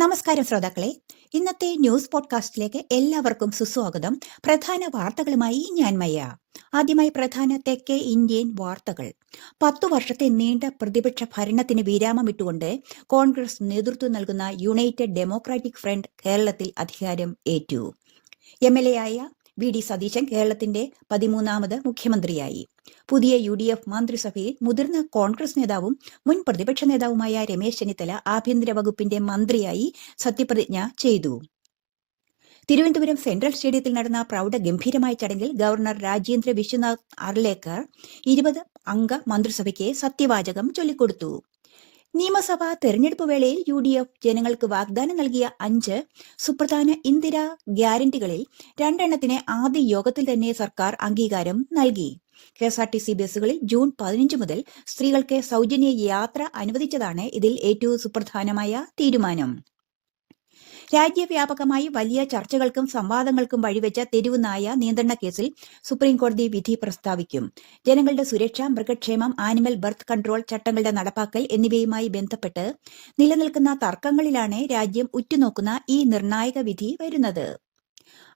നമസ്കാരം ശ്രോതാക്കളെ. ഇന്നത്തെ ന്യൂസ് പോഡ്കാസ്റ്റിലേക്ക് എല്ലാവർക്കും സുസ്വാഗതം. പ്രധാന വാർത്തകളുമായി ഞാൻ മയ്യ. ആദ്യമായി പ്രധാന തെക്കേ ഇന്ത്യൻ വാർത്തകൾ. 10 വർഷത്തെ നീണ്ട പ്രതിപക്ഷ ഭരണത്തിന് വിരാമമിട്ടുകൊണ്ട് കോൺഗ്രസ് നേതൃത്വം നൽകുന്ന യുണൈറ്റഡ് ഡെമോക്രാറ്റിക് ഫ്രണ്ട് കേരളത്തിൽ അധികാരം ഏറ്റു. MLA ആയ വി ഡി സതീശൻ കേരളത്തിന്റെ 13ാമത് മുഖ്യമന്ത്രിയായി. പുതിയ UDF മന്ത്രിസഭയിൽ മുതിർന്ന കോൺഗ്രസ് നേതാവും മുൻ പ്രതിപക്ഷ നേതാവുമായ രമേശ് ചെന്നിത്തല ആഭ്യന്തര വകുപ്പിന്റെ മന്ത്രിയായി സത്യപ്രതിജ്ഞ ചെയ്തു. തിരുവനന്തപുരം സെൻട്രൽ സ്റ്റേഡിയത്തിൽ നടന്ന പ്രൗഢഗംഭീരമായ ചടങ്ങിൽ ഗവർണർ രാജേന്ദ്ര വിശ്വനാഥ് അർലേക്കർ 20 അംഗ മന്ത്രിസഭയ്ക്ക് സത്യവാചകം ചൊല്ലിക്കൊടുത്തു. നിയമസഭാ തെരഞ്ഞെടുപ്പ് വേളയിൽ UDF ജനങ്ങൾക്ക് വാഗ്ദാനം നൽകിയ 5 സുപ്രധാന ഇന്ദിരാ ഗ്യാരണ്ടികളിൽ 2 എണ്ണത്തിന് ആദ്യ യോഗത്തിൽ തന്നെ സർക്കാർ അംഗീകാരം നൽകി. KSRTC ബസ്സുകളിൽ ജൂൺ 15 മുതൽ സ്ത്രീകൾക്ക് സൗജന്യ യാത്ര അനുവദിച്ചതാണ് ഇതിൽ ഏറ്റവും സുപ്രധാനമായ തീരുമാനം. രാജ്യവ്യാപകമായി വലിയ ചർച്ചകൾക്കും സംവാദങ്ങൾക്കും വഴിവെച്ച തെരുവുനായ നിയന്ത്രണ കേസിൽ സുപ്രീംകോടതി വിധി പ്രസ്താവിക്കും. ജനങ്ങളുടെ സുരക്ഷ, മൃഗക്ഷേമം, ആനിമൽ ബർത്ത് കൺട്രോൾ ചട്ടങ്ങളുടെ നടപ്പാക്കൽ എന്നിവയുമായി ബന്ധപ്പെട്ട് നിലനിൽക്കുന്ന തർക്കങ്ങളിലാണ് രാജ്യം ഉറ്റുനോക്കുന്ന ഈ നിർണായക വിധി വരുന്നത്.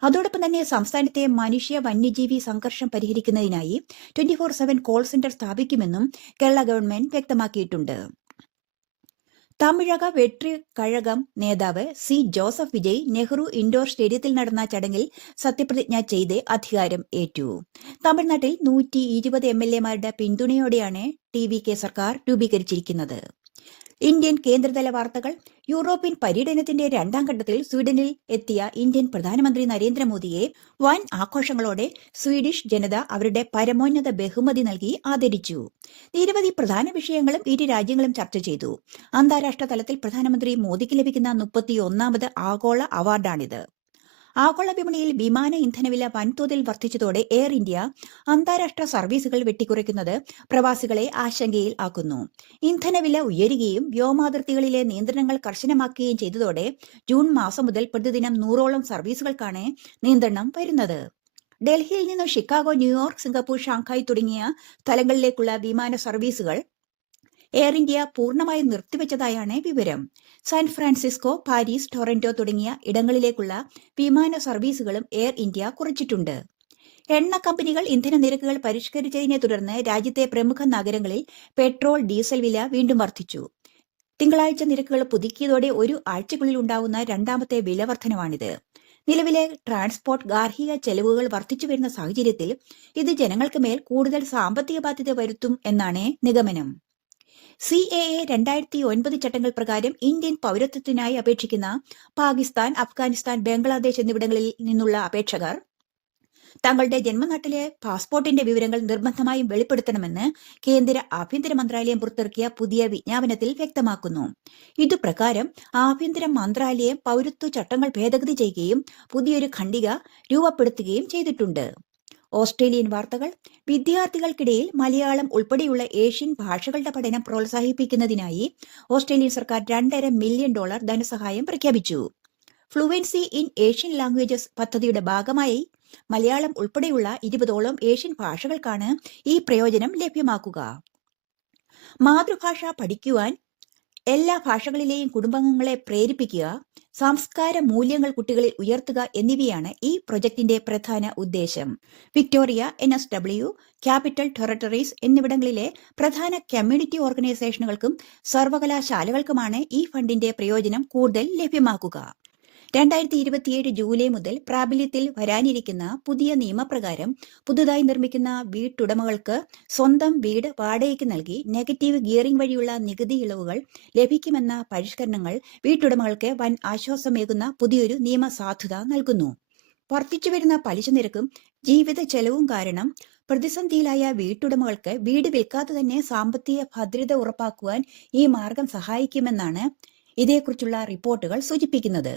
അതോടൊപ്പം തന്നെ സംസ്ഥാനത്തെ മനുഷ്യ വന്യജീവി സംഘർഷം പരിഹരിക്കുന്നതിനായി 24/7 കോൾ സെന്റർ സ്ഥാപിക്കുമെന്നും കേരള ഗവൺമെന്റ് വ്യക്തമാക്കിയിട്ടുണ്ട്. തമിഴക വെട്രി കഴകം നേതാവ് C. Joseph Vijay Nehru indoor സ്റ്റേഡിയത്തിൽ നടന്ന ചടങ്ങിൽ സത്യപ്രതിജ്ഞ ചെയ്ത് അധികാരം ഏറ്റു. തമിഴ്നാട്ടിൽ 120 MLA മാരുടെ പിന്തുണയോടെയാണ് TVK സർക്കാർ രൂപീകരിച്ചിരിക്കുന്നത്. ഇന്ത്യൻ കേന്ദ്രതല വാർത്തകൾ. യൂറോപ്യൻ പര്യടനത്തിന്റെ 2ാം ഘട്ടത്തിൽ സ്വീഡനിൽ എത്തിയ ഇന്ത്യൻ പ്രധാനമന്ത്രി നരേന്ദ്രമോദിയെ വൻ ആഘോഷങ്ങളോടെ സ്വീഡിഷ് ജനത അവരുടെ പരമോന്നത ബഹുമതി നൽകി ആദരിച്ചു. നിരവധി പ്രധാന വിഷയങ്ങളും ഇരു രാജ്യങ്ങളും ചർച്ച ചെയ്തു. അന്താരാഷ്ട്ര തലത്തിൽ പ്രധാനമന്ത്രി മോദിക്ക് ലഭിക്കുന്ന 31ാമത് ആഗോള അവാർഡാണിത്. ആഗോള വിപണിയിൽ വിമാന ഇന്ധനവില വൻതോതിൽ വർദ്ധിച്ചതോടെ എയർ ഇന്ത്യ അന്താരാഷ്ട്ര സർവീസുകൾ വെട്ടിക്കുറയ്ക്കുന്നത് പ്രവാസികളെ ആശങ്കയിൽ ആക്കുന്നു. ഇന്ധനവില ഉയരുകയും വ്യോമാതിർത്തികളിലെ നിയന്ത്രണങ്ങൾ കർശനമാക്കുകയും ചെയ്തതോടെ ജൂൺ മാസം മുതൽ പ്രതിദിനം 100ഓളം സർവീസുകൾക്കാണ് നിയന്ത്രണം വരുന്നത്. ഡൽഹിയിൽ നിന്നും ഷിക്കാഗോ, ന്യൂയോർക്ക്, സിംഗപ്പൂർ, ഷാങ്ഹായ് തുടങ്ങിയ സ്ഥലങ്ങളിലേക്കുള്ള വിമാന സർവീസുകൾ എയർ ഇന്ത്യ പൂർണ്ണമായും നിർത്തിവെച്ചതായാണ് വിവരം. സാൻ ഫ്രാൻസിസ്കോ, പാരീസ്, ടൊറന്റോ തുടങ്ങിയ ഇടങ്ങളിലേക്കുള്ള വിമാന സർവീസുകളും എയർ ഇന്ത്യ കുറച്ചിട്ടുണ്ട്. എണ്ണ കമ്പനികൾ ഇന്ധന നിരക്കുകൾ പരിഷ്കരിച്ചതിനെ തുടർന്ന് രാജ്യത്തെ പ്രമുഖ നഗരങ്ങളിൽ പെട്രോൾ, ഡീസൽ വില വീണ്ടും വർദ്ധിച്ചു. തിങ്കളാഴ്ച നിരക്കുകൾ പുതുക്കിയതോടെ ഒരു ആഴ്ചക്കുള്ളിൽ ഉണ്ടാവുന്ന 2ാമത്തെ വില വർധനവാണിത്. നിലവിലെ ട്രാൻസ്പോർട്ട്, ഗാർഹിക ചെലവുകൾ വർദ്ധിച്ചു വരുന്ന സാഹചര്യത്തിൽ ഇത് ജനങ്ങൾക്ക് മേൽ കൂടുതൽ സാമ്പത്തിക ബാധ്യത വരുത്തും എന്നാണ് നിഗമനം. CAA 2009 ചട്ടങ്ങൾ പ്രകാരം ഇന്ത്യൻ പൗരത്വത്തിനായി അപേക്ഷിക്കുന്ന പാകിസ്ഥാൻ, അഫ്ഗാനിസ്ഥാൻ, ബംഗ്ലാദേശ് എന്നിവിടങ്ങളിൽ നിന്നുള്ള അപേക്ഷകർ തങ്ങളുടെ ജന്മനാട്ടിലെ പാസ്പോർട്ടിന്റെ വിവരങ്ങൾ നിർബന്ധമായും വെളിപ്പെടുത്തണമെന്ന് കേന്ദ്ര ആഭ്യന്തര മന്ത്രാലയം പുറത്തിറക്കിയ പുതിയ വിജ്ഞാപനത്തിൽ വ്യക്തമാക്കുന്നു. ഇതുപ്രകാരം ആഭ്യന്തര മന്ത്രാലയം പൗരത്വ ചട്ടങ്ങൾ ഭേദഗതി ചെയ്യുകയും പുതിയൊരു ഖണ്ഡിക രൂപപ്പെടുത്തുകയും ചെയ്തിട്ടുണ്ട്. ഓസ്ട്രേലിയൻ വാർത്തകൾ. വിദ്യാർത്ഥികൾക്കിടയിൽ മലയാളം ഉൾപ്പെടെയുള്ള ഏഷ്യൻ ഭാഷകളുടെ പഠനം പ്രോത്സാഹിപ്പിക്കുന്നതിനായി ഓസ്ട്രേലിയൻ സർക്കാർ $2.5 മില്യൺ ധനസഹായം പ്രഖ്യാപിച്ചു. ഫ്ലുവൻസി ഇൻ ഏഷ്യൻ ലാംഗ്വേജസ് പദ്ധതിയുടെ ഭാഗമായി മലയാളം ഉൾപ്പെടെയുള്ള 20ഓളം ഏഷ്യൻ ഭാഷകൾക്കാണ് ഈ പ്രയോജനം ലഭ്യമാക്കുക. മാതൃഭാഷ പഠിക്കുവാൻ എല്ലാ ഭാഷകളിലെയും കുടുംബാംഗങ്ങളെ പ്രേരിപ്പിക്കുക, സംസ്കാര മൂല്യങ്ങൾ കുട്ടികളിൽ ഉയർത്തുക എന്നിവയാണ് ഈ പ്രൊജക്ടിന്റെ പ്രധാന ഉദ്ദേശം. വിക്ടോറിയ, NSW, ക്യാപിറ്റൽ ടെറിട്ടറീസ് എന്നിവിടങ്ങളിലെ പ്രധാന കമ്മ്യൂണിറ്റി ഓർഗനൈസേഷനുകൾക്കും സർവകലാശാലകൾക്കുമാണ് ഈ ഫണ്ടിന്റെ പ്രയോജനം കൂടുതൽ ലഭ്യമാക്കുക. 2027 ജൂലൈ മുതൽ പ്രാബല്യത്തിൽ വരാനിരിക്കുന്ന പുതിയ നിയമപ്രകാരം പുതുതായി നിർമ്മിക്കുന്ന വീട്ടുടമകൾക്ക് സ്വന്തം വീട് വാടകയ്ക്ക് നൽകി നെഗറ്റീവ് ഗിയറിംഗ് വഴിയുള്ള നികുതി ഇളവുകൾ ലഭിക്കുമെന്ന പരിഷ്കരണങ്ങൾ വീട്ടുടമകൾക്ക് വൻ ആശ്വാസമേകുന്ന പുതിയൊരു നിയമസാധുത നൽകുന്നു. വർദ്ധിച്ചുവരുന്ന പലിശ നിരക്കും ജീവിത ചെലവും കാരണം പ്രതിസന്ധിയിലായ വീട്ടുടമകൾക്ക് വീട് വിൽക്കാതെ തന്നെ സാമ്പത്തിക ഭദ്രത ഉറപ്പാക്കുവാൻ ഈ മാർഗം സഹായിക്കുമെന്നാണ് ഇതേക്കുറിച്ചുള്ള റിപ്പോർട്ടുകൾ സൂചിപ്പിക്കുന്നത്.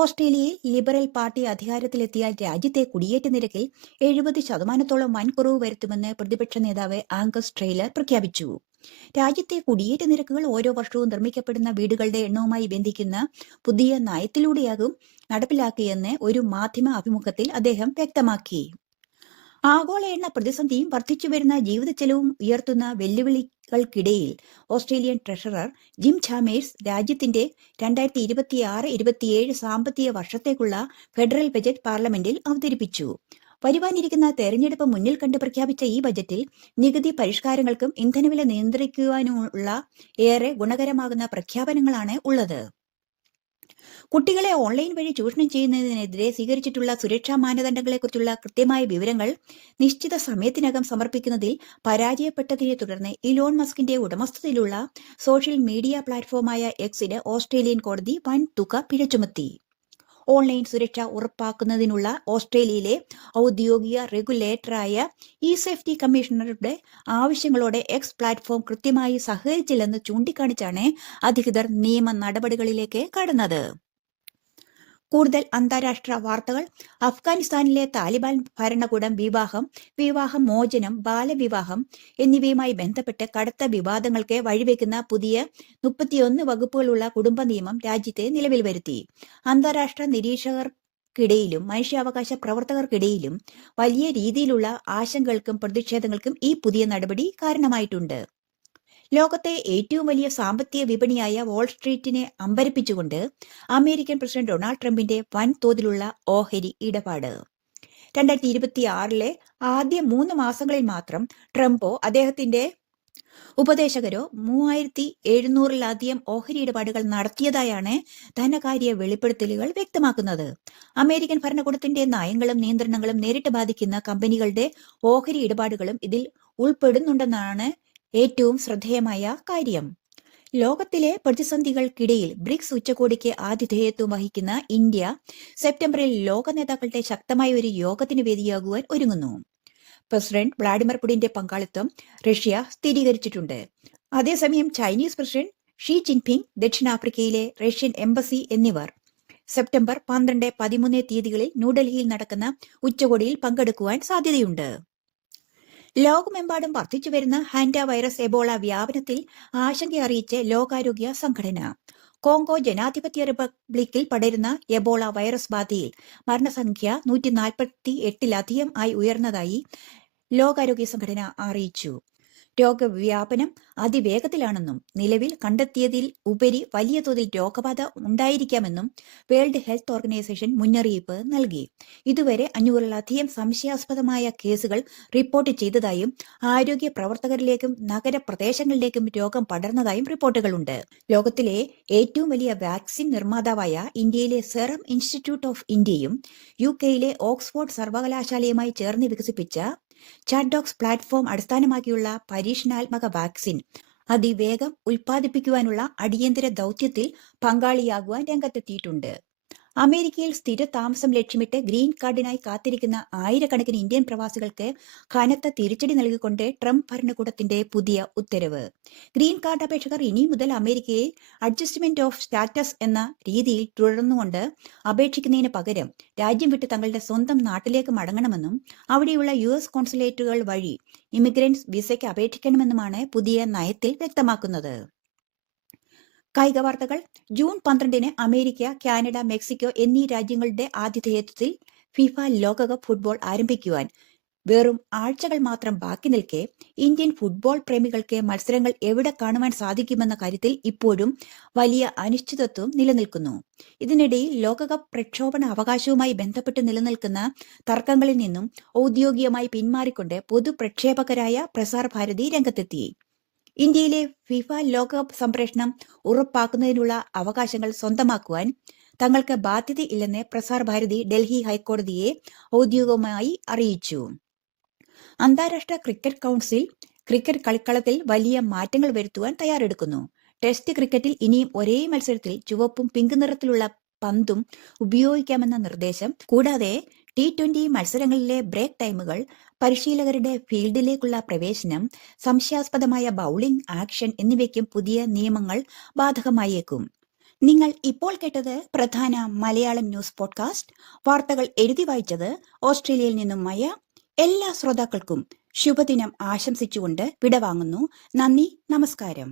ഓസ്ട്രേലിയയിൽ ലിബറൽ പാർട്ടി അധികാരത്തിലെത്തിയാൽ രാജ്യത്തെ കുടിയേറ്റ നിരക്കിൽ 70% വൻ കുറവ് വരുത്തുമെന്ന് പ്രതിപക്ഷ നേതാവ് ആംഗസ് ട്രെയ്ലർ പ്രഖ്യാപിച്ചു. രാജ്യത്തെ കുടിയേറ്റ നിരക്കുകൾ ഓരോ വർഷവും നിർമ്മിക്കപ്പെടുന്ന വീടുകളുടെ എണ്ണവുമായി ബന്ധിക്കുന്ന പുതിയ നയത്തിലൂടെയാകും നടപ്പിലാക്കിയെന്ന് ഒരു മാധ്യമ അഭിമുഖത്തിൽ അദ്ദേഹം വ്യക്തമാക്കി. ആഗോള എണ്ണ പ്രതിസന്ധിയും വർദ്ധിച്ചുവരുന്ന ജീവിത ചെലവും ഉയർത്തുന്ന വെല്ലുവിളികൾക്കിടയിൽ ഓസ്ട്രേലിയൻ ട്രഷറർ ജിം ചാമേഴ്സ് രാജ്യത്തിന്റെ 2026-27 സാമ്പത്തിക വർഷത്തേക്കുള്ള ഫെഡറൽ ബജറ്റ് പാർലമെന്റിൽ അവതരിപ്പിച്ചു. വരുവാനിരിക്കുന്ന തെരഞ്ഞെടുപ്പ് മുന്നിൽ കണ്ട് പ്രഖ്യാപിച്ച ഈ ബജറ്റിൽ നികുതി പരിഷ്കാരങ്ങൾക്കും ഇന്ധനവില നിയന്ത്രിക്കുവാനുമുള്ള ഏറെ ഗുണകരമാകുന്ന പ്രഖ്യാപനങ്ങളാണ് ഉള്ളത്. കുട്ടികളെ ഓൺലൈൻ വഴി ചൂഷണം ചെയ്യുന്നതിനെതിരെ സ്വീകരിച്ചിട്ടുള്ള സുരക്ഷാ മാനദണ്ഡങ്ങളെക്കുറിച്ചുള്ള കൃത്യമായ വിവരങ്ങൾ നിശ്ചിത സമയത്തിനകം സമർപ്പിക്കുന്നതിൽ പരാജയപ്പെട്ടതിനെ തുടർന്ന് ഇലോൺ മസ്കിന്റെ ഉടമസ്ഥതയിലുള്ള സോഷ്യൽ മീഡിയ പ്ലാറ്റ്ഫോമായ എക്സിന് ഓസ്ട്രേലിയൻ കോടതി വൻ തുക പിഴ ചുമത്തി. ഓൺലൈൻ സുരക്ഷ ഉറപ്പാക്കുന്നതിനുള്ള ഓസ്ട്രേലിയയിലെ ഔദ്യോഗിക റെഗുലേറ്ററായ ഇ-സേഫ്റ്റി കമ്മീഷണറുടെ ആവശ്യങ്ങളോടെ എക്സ് പ്ലാറ്റ്ഫോം കൃത്യമായി സഹകരിച്ചില്ലെന്ന് ചൂണ്ടിക്കാണിച്ചാണ് അധികൃതർ നിയമ നടപടികളിലേക്ക് കടന്നത്. കൂടുതൽ അന്താരാഷ്ട്ര വാർത്തകൾ. അഫ്ഗാനിസ്ഥാനിലെ താലിബാൻ ഭരണകൂടം വിവാഹമോചനം, ബാലവിവാഹം എന്നിവയുമായി ബന്ധപ്പെട്ട് കടുത്ത വിവാദങ്ങൾക്ക് വഴിവെക്കുന്ന പുതിയ 31 വകുപ്പുകളുള്ള കുടുംബ നിയമം രാജ്യത്ത് നിലവിൽ വരുത്തി. അന്താരാഷ്ട്ര നിരീക്ഷകർക്കിടയിലും മനുഷ്യാവകാശ പ്രവർത്തകർക്കിടയിലും വലിയ രീതിയിലുള്ള ആശങ്കകൾക്കും പ്രതിഷേധങ്ങൾക്കും ഈ പുതിയ നടപടി കാരണമായിട്ടുണ്ട്. ലോകത്തെ ഏറ്റവും വലിയ സാമ്പത്തിക വിപണിയായ വാൾസ്ട്രീറ്റിനെ അമ്പരപ്പിച്ചുകൊണ്ട് അമേരിക്കൻ പ്രസിഡന്റ് ഡൊണാൾഡ് ട്രംപിന്റെ വൻതോതിലുള്ള ഓഹരി ഇടപാട്. 2026 ആദ്യ 3 മാസങ്ങളിൽ മാത്രം ട്രംപോ അദ്ദേഹത്തിന്റെ ഉപദേശകരോ 3700-ലധികം ഓഹരി ഇടപാടുകൾ നടത്തിയതായാണ് ധനകാര്യ വെളിപ്പെടുത്തലുകൾ വ്യക്തമാക്കുന്നത്. അമേരിക്കൻ ഭരണകൂടത്തിന്റെ നയങ്ങളും നിയന്ത്രണങ്ങളും നേരിട്ട് ബാധിക്കുന്ന കമ്പനികളുടെ ഓഹരി ഇടപാടുകളും ഇതിൽ ഉൾപ്പെടുന്നുണ്ടെന്നാണ് ഏറ്റവും ശ്രദ്ധേയമായ കാര്യം. ലോകത്തിലെ പ്രതിസന്ധികൾക്കിടയിൽ ബ്രിക്സ് ഉച്ചകോടിക്ക് ആതിഥേയത്വം വഹിക്കുന്ന ഇന്ത്യ സെപ്റ്റംബറിൽ ലോക നേതാക്കളുടെ ശക്തമായ ഒരു യോഗത്തിന് വേദിയാകുവാൻ ഒരുങ്ങുന്നു. പ്രസിഡന്റ് വ്ളാഡിമിർ പുടിന്റെ പങ്കാളിത്തം റഷ്യ സ്ഥിരീകരിച്ചിട്ടുണ്ട്. അതേസമയം ചൈനീസ് പ്രസിഡന്റ് ഷീ ജിൻപിങ്, ദക്ഷിണാഫ്രിക്കയിലെ റഷ്യൻ എംബസി എന്നിവർ സെപ്റ്റംബർ 12-13 തീയതികളിൽ ന്യൂഡൽഹിയിൽ നടക്കുന്ന ഉച്ചകോടിയിൽ പങ്കെടുക്കുവാൻ സാധ്യതയുണ്ട്. ലോകമെമ്പാടും വർദ്ധിച്ചുവരുന്ന ഹാൻഡ വൈറസ് എബോള വ്യാപനത്തിൽ ആശങ്ക അറിയിച്ച് ലോകാരോഗ്യ സംഘടന. കോങ്കോ ജനാധിപത്യ റിപ്പബ്ലിക്കിൽ പടരുന്ന എബോള വൈറസ് ബാധയിൽ മരണസംഖ്യ 148-ലധികം ആയി ഉയർന്നതായി ലോകാരോഗ്യ സംഘടന അറിയിച്ചു. രോഗവ്യാപനം അതിവേഗത്തിലാണെന്നും നിലവിൽ കണ്ടെത്തിയതിൽ ഉപരി വലിയ തോതിൽ രോഗബാധ ഉണ്ടായിരിക്കാമെന്നും വേൾഡ് ഹെൽത്ത് ഓർഗനൈസേഷൻ മുന്നറിയിപ്പ് നൽകി. ഇതുവരെ 500-ലധികം സംശയാസ്പദമായ കേസുകൾ റിപ്പോർട്ട് ചെയ്തതായും ആരോഗ്യ പ്രവർത്തകരിലേക്കും നഗരപ്രദേശങ്ങളിലേക്കും രോഗം പടർന്നതായും റിപ്പോർട്ടുകളുണ്ട്. ലോകത്തിലെ ഏറ്റവും വലിയ വാക്സിൻ നിർമ്മാതാവായ ഇന്ത്യയിലെ സെറം ഇൻസ്റ്റിറ്റ്യൂട്ട് ഓഫ് ഇന്ത്യയും UK-യിലെ ഓക്സ്ഫോർഡ് സർവകലാശാലയുമായി ചേർന്ന് വികസിപ്പിച്ച ചാറ്റ്ഡോക്സ് പ്ലാറ്റ്ഫോം അടിസ്ഥാനമാക്കിയുള്ള പരീക്ഷണാത്മക വാക്സിൻ അതിവേഗം ഉൽപ്പാദിപ്പിക്കുവാനുള്ള അടിയന്തര ദൗത്യത്തിൽ പങ്കാളിയാകുവാൻ രംഗത്തെത്തിയിട്ടുണ്ട്. അമേരിക്കയിൽ സ്ഥിര താമസം ലക്ഷ്യമിട്ട് ഗ്രീൻ കാർഡിനായി കാത്തിരിക്കുന്ന ആയിരക്കണക്കിന് ഇന്ത്യൻ പ്രവാസികൾക്ക് കനത്ത തിരിച്ചടി നൽകിക്കൊണ്ട് ട്രംപ് ഭരണകൂടത്തിന്റെ പുതിയ ഉത്തരവ്. ഗ്രീൻ കാർഡ് അപേക്ഷകർ ഇനി മുതൽ അമേരിക്കയെ അഡ്ജസ്റ്റ്മെന്റ് ഓഫ് സ്റ്റാറ്റസ് എന്ന രീതിയിൽ തുടർന്നുകൊണ്ട് അപേക്ഷിക്കുന്നതിന് പകരം രാജ്യം വിട്ട് തങ്ങളുടെ സ്വന്തം നാട്ടിലേക്ക് മടങ്ങണമെന്നും അവിടെയുള്ള US കോൺസുലേറ്റുകൾ വഴി ഇമിഗ്രൻസ് വിസയ്ക്ക് അപേക്ഷിക്കണമെന്നുമാണ് പുതിയ നയത്തിൽ വ്യക്തമാക്കുന്നത്. കായിക വാർത്തകൾ. ജൂൺ 12-ന് അമേരിക്ക, കാനഡ, മെക്സിക്കോ എന്നീ രാജ്യങ്ങളുടെ ആതിഥേയത്വത്തിൽ ഫിഫ ലോകകപ്പ് ഫുട്ബോൾ ആരംഭിക്കുവാൻ വെറും ആഴ്ചകൾ മാത്രം ബാക്കി നിൽക്കെ ഇന്ത്യൻ ഫുട്ബോൾ പ്രേമികൾക്ക് മത്സരങ്ങൾ എവിടെ കാണുവാൻ സാധിക്കുമെന്ന കാര്യത്തിൽ ഇപ്പോഴും വലിയ അനിശ്ചിതത്വം നിലനിൽക്കുന്നു. ഇതിനിടയിൽ ലോകകപ്പ് പ്രക്ഷോഭണ അവകാശവുമായി ബന്ധപ്പെട്ട് നിലനിൽക്കുന്ന തർക്കങ്ങളിൽ നിന്നും ഔദ്യോഗികമായി പിന്മാറിക്കൊണ്ട് പൊതുപ്രക്ഷേപകരായ പ്രസാർ ഭാരതി രംഗത്തെത്തി. ഇന്ത്യയിലെ ഫിഫ ലോകകപ്പ് സംപ്രേഷണം ഉറപ്പാക്കുന്നതിനുള്ള അവകാശങ്ങൾ സ്വന്തമാക്കുവാൻ തങ്ങൾക്ക് ബാധ്യതയില്ലെന്ന് പ്രസാർ ഭാരതി ഡൽഹി ഹൈക്കോടതിയെ ഔദ്യോഗികമായി അറിയിച്ചു. അന്താരാഷ്ട്ര ക്രിക്കറ്റ് കൗൺസിൽ ക്രിക്കറ്റ് കളിക്കളത്തിൽ വലിയ മാറ്റങ്ങൾ വരുത്തുവാൻ തയ്യാറെടുക്കുന്നു. ടെസ്റ്റ് ക്രിക്കറ്റിൽ ഇനിയും ഒരേ മത്സരത്തിൽ ചുവപ്പും പിങ്ക് നിറത്തിലുള്ള പന്തും ഉപയോഗിക്കാമെന്ന നിർദ്ദേശം, കൂടാതെ T20 മത്സരങ്ങളിലെ ബ്രേക്ക് ടൈമുകൾ, പരിശീലകരുടെ ഫീൽഡിലേക്കുള്ള പ്രവേശനം, സംശയാസ്പദമായ ബൗളിംഗ് ആക്ഷൻ എന്നിവയ്ക്കും പുതിയ നിയമങ്ങൾ ബാധകമായേക്കും. നിങ്ങൾ ഇപ്പോൾ കേട്ടത് പ്രധാന മലയാളം ന്യൂസ് പോഡ്കാസ്റ്റ്. വാർത്തകൾ എഴുതി വായിച്ചത് ഓസ്ട്രേലിയയിൽ നിന്നും മയ. എല്ലാ ശ്രോതാക്കൾക്കും ശുഭദിനം ആശംസിച്ചുകൊണ്ട് വിടവാങ്ങുന്നു. നന്ദി, നമസ്കാരം.